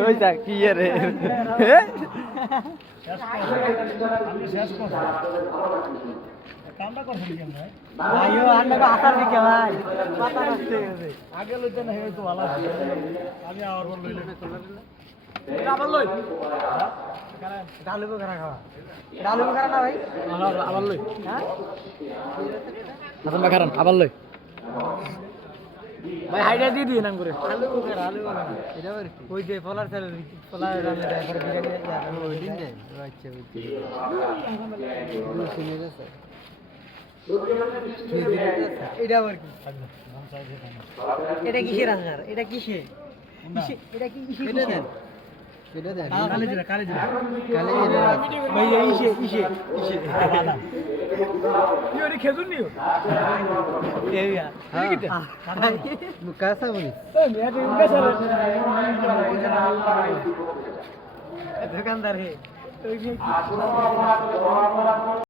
ওই যা কি রে কামটা করছেন কেন ভাই? ভাইও আন্ডাকে আসার দিকে ভাই পাতা নষ্ট হয়ে গেছে আগে লইতে না হয়তো ভালো আছে। আমি আবার বল লইলে এটা আবার লই এটা আলু বোখারা খাওয়া এটা আলু বোখারা না ভাই আবার লই হ্যাঁ হাসান ভাই খারান আবার লই ভাই হাইডা দিয়ে দিয়ে নাম করে আলু বোখারা এটা আবার ওই যে ফলার চাল ফলার রান্না দেয় পরে বিরিয়ানি ওই দিন দেয় আচ্ছা বুঝছি শুনে যাচ্ছে এটা আবার কি এটা কিসের আচার এটা কিসে এটা কি কিসে এটা দেন এটা দেন কালে জিরা কালে ভাই ইসে বাদাম কি ওরে খেজুর নিও এয়া কাঁচা মরিচ মিয়া তুই বেচারা দোকানদার হে